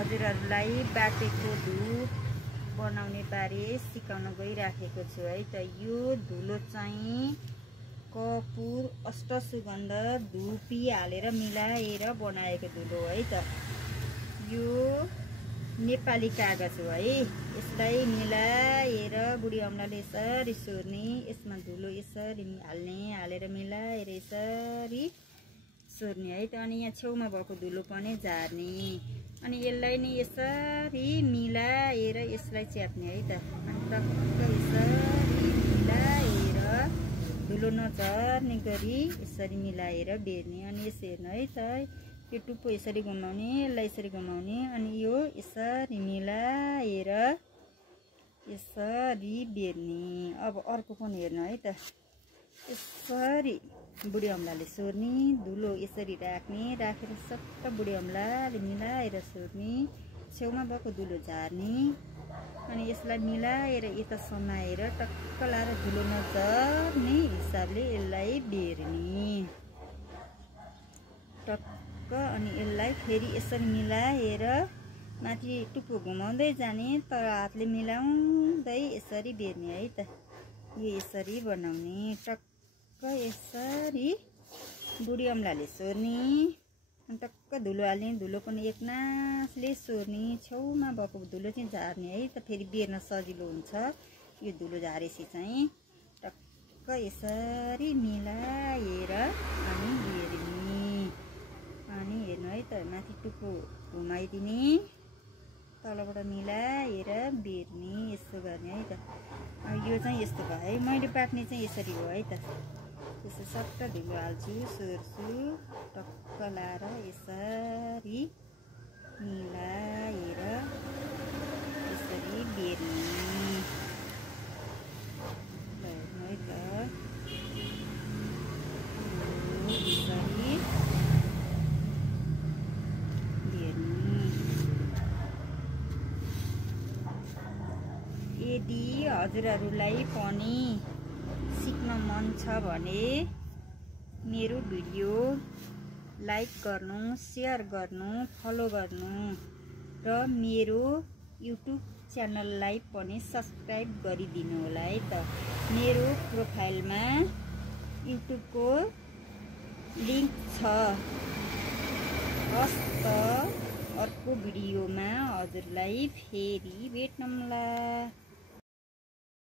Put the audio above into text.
हजुरहरूलाई बाटेको धुप बनाउने बारे सिकाउन गइराखेको छु है त। यो धुलो चाहिँ कपुर अष्टसुगन्ध धुपी हालेर मिलाएर बनाएको धुलो है त। यो नेपाली कागज हो है। यसलाई मिलाएर बुढी अम्लाले यसरी सोर्ने, यसमा धुलो यसरी हालेर मिलाएर यसरी सोर्ने है त। अनि यहाँ छेउमा भएको धुलो पनि झार्ने, अनि यसलाई नि यसरी मिलाएर यसलाई च्याप्ने है त। अनि टक्क यसरी मिलाएर धुलो नझर्ने गरी यसरी मिलाएर बेर्ने। अनि यसो हेर्नु है त, यो टुप्पो यसरी घुमाउने, यसलाई यसरी घुमाउने, अनि यो यसरी मिलाएर यसरी बेर्ने। अब अर्को पनि हेर्नु है त, यसरी बुढी अम्लाले सोर्ने, धुलो यसरी राख्ने, राखेर सट्ट बुढी अम्लाले मिलाएर सोर्ने, छेउमा भएको धुलो झार्ने, अनि यसलाई मिलाएर यता समाएर टक्क लाएर धुलो नझर्ने हिसाबले यसलाई बेर्ने टक्क। अनि यसलाई फेरि यसरी मिलाएर माथि टुप्पो घुमाउँदै जाने, तर हातले मिलाउँदै यसरी बेर्ने है त। यो यसरी बनाउने, टक्क यसरी बुढी अम्लाले सोर्ने, अनि टक्क धुलो हाल्ने, धुलो पनि एकनासले सोर्ने, छेउमा भएको धुलो चाहिँ झार्ने है त। फेरि बेर्न सजिलो हुन्छ यो धुलो झारेपछि चाहिँ। टक्क यसरी मिलाएर अनि बेर्ने। अनि हेर्नु है त, माथि टुप्पो घुमाइदिने, तलबाट मिलाएर बेर्ने, यसो गर्ने है त। यो चाहिँ यस्तो भयो है, मैले बाट्ने चाहिँ यसरी हो है त। यसो सट्ट धुलो हाल्छु, सोर्छु, टक्क लाएर यसरी मिलाएर यसरी बेर्ने। हेर्नु है त, यसरी बेर्ने। यदि हजुरहरूलाई पनि सिक्न मन छ भने मेरो भिडियो लाइक गर्नु, सेयर गर्नु, फलो गर्नु र मेरो युट्युब च्यानललाई पनि सब्सक्राइब गरिदिनु होला है त। मेरो प्रोफाइलमा युट्युबको लिङ्क छ। हस् त, अर्को भिडियोमा हजुरलाई फेरि भेटौँला।